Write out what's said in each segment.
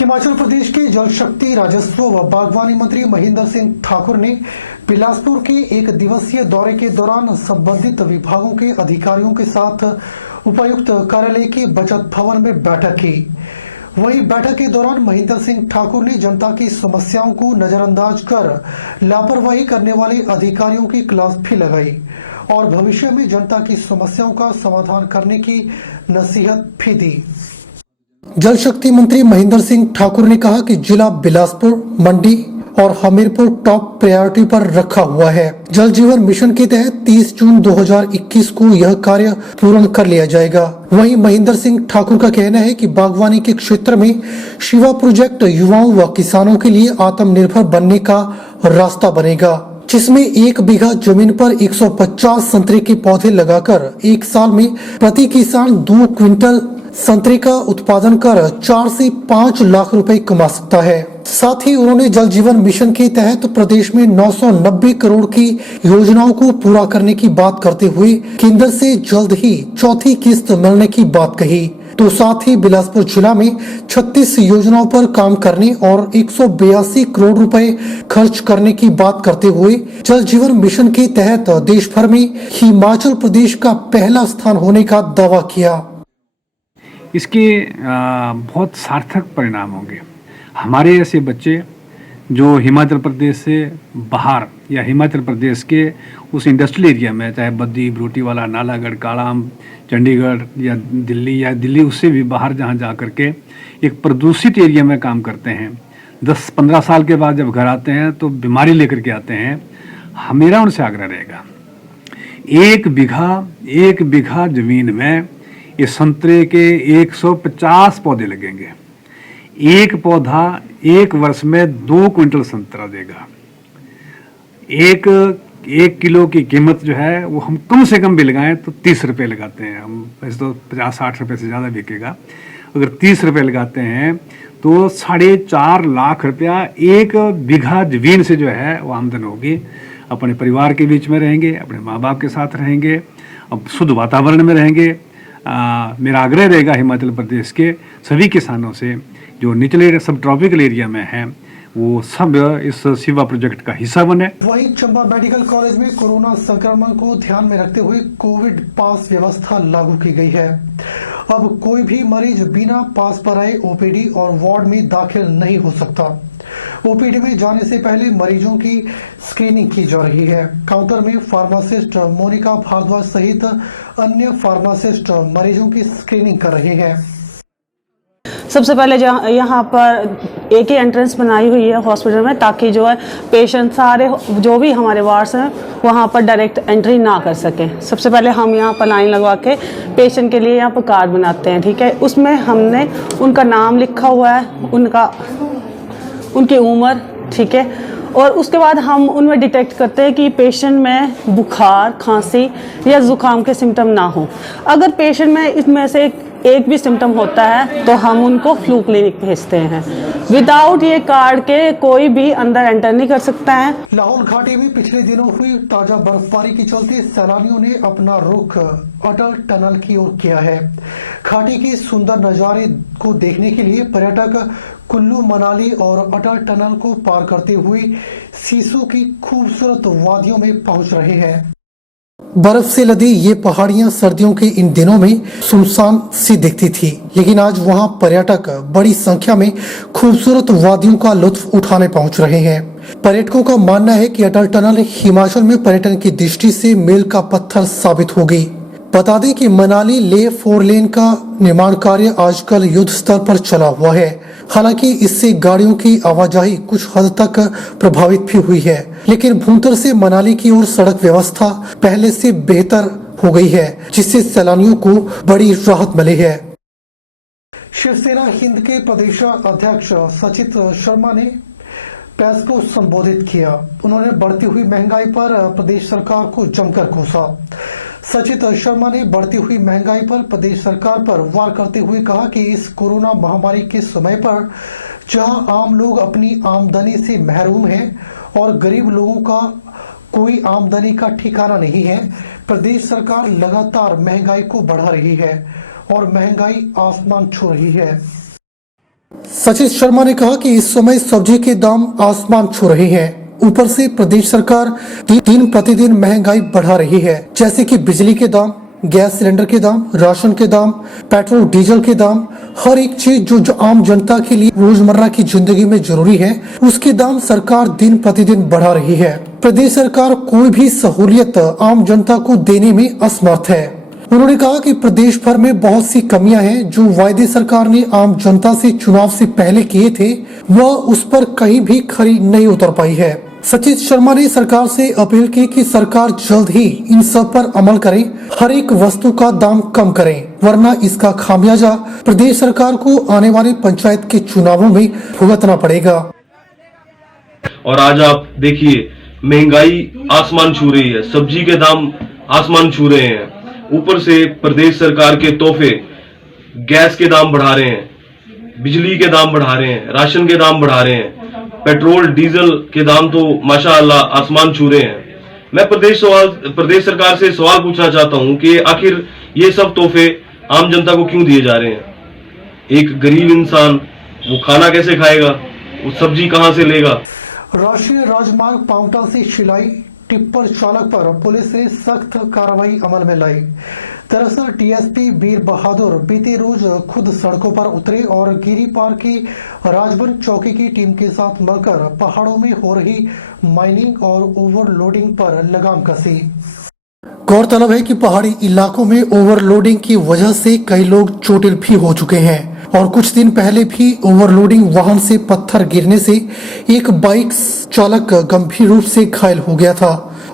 हिमाचल प्रदेश के जल शक्ति, राजस्व व बागवानी मंत्री महेंद्र सिंह ठाकुर ने बिलासपुर के एक दिवसीय दौरे के दौरान संबंधित विभागों के अधिकारियों के साथ उपायुक्त कार्यालय के बचत भवन में बैठक की। वहीं बैठक के दौरान महेंद्र सिंह ठाकुर ने जनता की समस्याओं को नजरअंदाज कर लापरवाही करने वाले अधिकारियों की क्लास भी लगाई और भविष्य में जनता की समस्याओं का समाधान करने की नसीहत भी दी। जल शक्ति मंत्री महेंद्र सिंह ठाकुर ने कहा कि जिला बिलासपुर, मंडी और हमीरपुर टॉप प्रायोरिटी पर रखा हुआ है। जल जीवन मिशन के तहत 30 जून 2021 को यह कार्य पूर्ण कर लिया जाएगा। वहीं महेंद्र सिंह ठाकुर का कहना है कि बागवानी के क्षेत्र में शिवा प्रोजेक्ट युवाओं व किसानों के लिए आत्मनिर्भर बनने का रास्ता बनेगा, जिसमें 1 बीघा जमीन पर 150 संतरे के पौधे लगाकर 1 साल में प्रति किसान 2 क्विंटल संतरे का उत्पादन कर 4 से 5 लाख रुपए कमा सकता है। साथ ही उन्होंने जल जीवन मिशन के तहत प्रदेश में 990 करोड़ की योजनाओं को पूरा करने की बात करते हुए केंद्र से जल्द ही चौथी किस्त मिलने की बात कही। तो साथ ही बिलासपुर जिला में 36 योजनाओं पर काम करने और 182 करोड़ रुपए खर्च करने की बात करते हुए जल जीवन मिशन के तहत देश भर में हिमाचल प्रदेश का पहला स्थान होने का दावा किया। इसके बहुत सार्थक परिणाम होंगे। हमारे ऐसे बच्चे जो हिमाचल प्रदेश से बाहर या हिमाचल प्रदेश के उस इंडस्ट्रियल एरिया में, चाहे बद्दी, बरोटीवाला, नालागढ़, कालाम, चंडीगढ़ या दिल्ली उससे भी बाहर जहाँ जा कर के एक प्रदूषित एरिया में काम करते हैं, 10-15 साल के बाद जब घर आते हैं तो बीमारी लेकर के आते हैं। मेरा उनसे आग्रह रहेगा, 1 बीघा जमीन में ये संतरे के 150 पौधे लगेंगे। एक पौधा 1 वर्ष में 2 क्विंटल संतरा देगा। एक किलो की कीमत जो है वो हम कम से कम भी लगाएं तो 30 रुपये लगाते हैं। हम वैसे तो 50-60 रुपये से ज़्यादा बिकेगा। अगर 30 रुपये लगाते हैं तो 4.5 लाख रुपया 1 बीघा जमीन से जो है वो आमदन होगी। अपने परिवार के बीच में रहेंगे, अपने माँ बाप के साथ रहेंगे, अब शुद्ध वातावरण में रहेंगे। मेरा आग्रह रहेगा हिमाचल प्रदेश के सभी किसानों से जो निचले सब ट्रॉपिकल एरिया में हैं, वो सब इस शिवा प्रोजेक्ट का हिस्सा बने। वहीं चंबा मेडिकल कॉलेज में कोरोना संक्रमण को ध्यान में रखते हुए कोविड पास व्यवस्था लागू की गई है। अब कोई भी मरीज बिना पास पर आए ओपीडी और वार्ड में दाखिल नहीं हो सकता। ओपीडी में जाने से पहले मरीजों की स्क्रीनिंग की जा रही है। काउंटर में फार्मासिस्ट मोनिका भारद्वाज सहित अन्य फार्मासिस्ट मरीजों की स्क्रीनिंग कर रहे हैं। सबसे पहले यहाँ पर एक ही एंट्रेंस बनाई हुई है हॉस्पिटल में, ताकि जो है पेशेंट सारे जो भी हमारे वार्ड्स हैं वहाँ पर डायरेक्ट एंट्री ना कर सकें। सबसे पहले हम यहाँ पर लाइन लगवा के पेशेंट के लिए यहाँ पर कार्ड बनाते हैं, ठीक है। उसमें हमने उनका नाम लिखा हुआ है, उनकी उम्र, ठीक है, और उसके बाद हम उनमें डिटेक्ट करते हैं कि पेशेंट में बुखार, खांसी या जुकाम के सिम्टम ना हो। अगर पेशेंट में इसमें से एक भी सिम्टम होता है तो हम उनको फ्लू क्लिनिक भेजते हैं। विदाउट ये कार्ड के कोई भी अंदर एंटर नहीं कर सकता है। लाहौल घाटी में पिछले दिनों हुई ताजा बर्फबारी के चलते सैलानियों ने अपना रुख अटल टनल की ओर किया है। घाटी के सुंदर नजारे को देखने के लिए पर्यटक कुल्लू मनाली और अटल टनल को पार करते हुए सीसू की खूबसूरत वादियों में पहुंच रहे हैं। बर्फ से लदी ये पहाड़ियां सर्दियों के इन दिनों में सुनसान सी दिखती थी, लेकिन आज वहां पर्यटक बड़ी संख्या में खूबसूरत वादियों का लुत्फ उठाने पहुंच रहे हैं। पर्यटकों का मानना है कि अटल टनल हिमाचल में पर्यटन की दृष्टि से मील का पत्थर साबित होगी। बता दें कि मनाली लेह 4 लेन का निर्माण कार्य आजकल युद्ध स्तर पर चला हुआ है। हालांकि इससे गाड़ियों की आवाजाही कुछ हद तक प्रभावित भी हुई है, लेकिन भूंतर से मनाली की ओर सड़क व्यवस्था पहले से बेहतर हो गई है, जिससे सैलानियों को बड़ी राहत मिली है। शिवसेना हिंद के प्रदेश अध्यक्ष सचित शर्मा ने प्रेस को संबोधित किया। उन्होंने बढ़ती हुई महंगाई पर प्रदेश सरकार को जमकर कोसा। सचित शर्मा ने बढ़ती हुई महंगाई पर प्रदेश सरकार पर वार करते हुए कहा कि इस कोरोना महामारी के समय पर जहां आम लोग अपनी आमदनी से महरूम हैं और गरीब लोगों का कोई आमदनी का ठिकाना नहीं है, प्रदेश सरकार लगातार महंगाई को बढ़ा रही है और महंगाई आसमान छू रही है। सचिन शर्मा ने कहा कि इस समय सब्जी के दाम आसमान छू रहे हैं। ऊपर से प्रदेश सरकार दिन प्रतिदिन महंगाई बढ़ा रही है, जैसे कि बिजली के दाम, गैस सिलेंडर के दाम, राशन के दाम, पेट्रोल डीजल के दाम, हर एक चीज जो आम जनता के लिए रोजमर्रा की जिंदगी में जरूरी है, उसके दाम सरकार दिन प्रतिदिन बढ़ा रही है। प्रदेश सरकार कोई भी सहूलियत आम जनता को देने में असमर्थ है। उन्होंने कहा कि प्रदेश भर में बहुत सी कमियां हैं जो वायदे सरकार ने आम जनता से चुनाव से पहले किए थे, वह उस पर कहीं भी खरी नहीं उतर पाई है। सचिन शर्मा ने सरकार से अपील की कि सरकार जल्द ही इन सब पर अमल करे, हर एक वस्तु का दाम कम करे, वरना इसका खामियाजा प्रदेश सरकार को आने वाले पंचायत के चुनावों में भुगतना पड़ेगा। और आज आप देखिए महंगाई आसमान छू रही है, सब्जी के दाम आसमान छू रहे हैं, ऊपर से प्रदेश सरकार के तोहफे गैस के दाम बढ़ा रहे हैं, बिजली के दाम बढ़ा रहे हैं, राशन के दाम बढ़ा रहे हैं, पेट्रोल डीजल के दाम तो माशाअल्लाह आसमान छू रहे हैं। मैं प्रदेश सरकार से सवाल पूछना चाहता हूं कि आखिर ये सब तोहफे आम जनता को क्यों दिए जा रहे हैं? एक गरीब इंसान वो खाना कैसे खाएगा, वो सब्जी कहां से लेगा? राष्ट्रीय राजमार्ग पांवटा से शिलाई टिप्पर चालक पर पुलिस ने सख्त कार्रवाई अमल में लाई। दरअसल टीएसपी वीर बहादुर बीते रोज खुद सड़कों पर उतरे और गिरिपार की राजबन चौकी की टीम के साथ मिलकर पहाड़ों में हो रही माइनिंग और ओवरलोडिंग पर लगाम कसी। गौरतलब है कि पहाड़ी इलाकों में ओवरलोडिंग की वजह से कई लोग चोटिल भी हो चुके हैं और कुछ दिन पहले भी ओवरलोडिंग वाहन से पत्थर गिरने से एक बाइक चालक गंभीर रूप से घायल हो गया था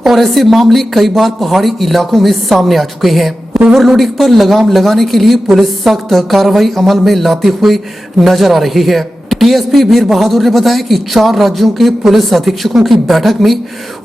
और ऐसे मामले कई बार पहाड़ी इलाकों में सामने आ चुके हैं। ओवरलोडिंग पर लगाम लगाने के लिए पुलिस सख्त कार्रवाई अमल में लाते हुए नजर आ रही है। डीएसपी वीर बहादुर ने बताया कि 4 राज्यों के पुलिस अधीक्षकों की बैठक में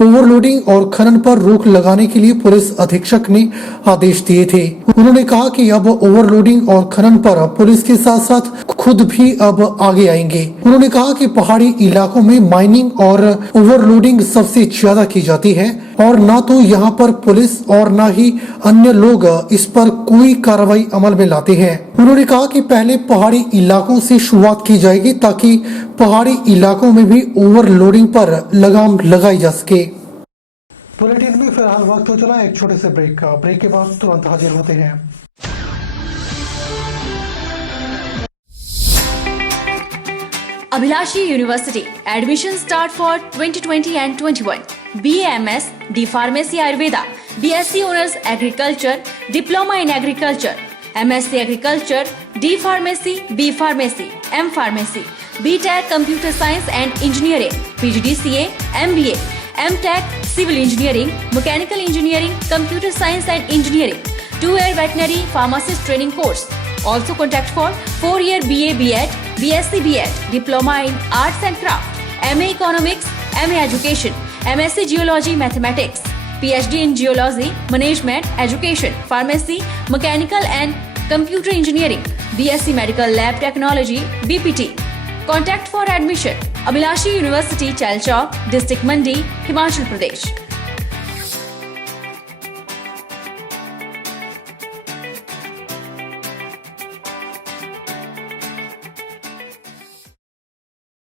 ओवरलोडिंग और खनन पर रोक लगाने के लिए पुलिस अधीक्षक ने आदेश दिए थे। उन्होंने कहा कि अब ओवरलोडिंग और खनन पर पुलिस के साथ साथ खुद भी अब आगे आएंगे। उन्होंने कहा कि पहाड़ी इलाकों में माइनिंग और ओवरलोडिंग सबसे ज्यादा की जाती है और ना तो यहाँ पर पुलिस और ना ही अन्य लोग इस पर कोई कार्रवाई अमल में लाते हैं। उन्होंने कहा कि पहले पहाड़ी इलाकों से शुरुआत की जाएगी ताकि पहाड़ी इलाकों में भी ओवरलोडिंग पर लगाम लगाई जा सके। बुलेटिन में फिलहाल वक्त हो चला एक छोटे से ब्रेक का। ब्रेक के बाद तुरंत हाजिर होते हैं। Abhilashi University. Admission start for 2020 and 21. BAMS, D Pharmacy Ayurveda, BSc Honors Agriculture, Diploma in Agriculture, MSc Agriculture, D Pharmacy, B Pharmacy, M Pharmacy, BTech Computer Science and Engineering, PGDCA, MBA, MTech Civil Engineering, Mechanical Engineering, Computer Science and Engineering, 2-year Veterinary Pharmacist Training Course. Also contact for 4-year BA BEd, BSc BEd, Diploma in Arts and Craft, MA Economics, MA Education, MSc Geology Mathematics, PhD in Geology, Management, Education, Pharmacy, Mechanical and Computer Engineering, BSc Medical Lab Technology, BPT. Contact for admission. Abhilashi University, Chalchowk, District Mandi, Himachal Pradesh.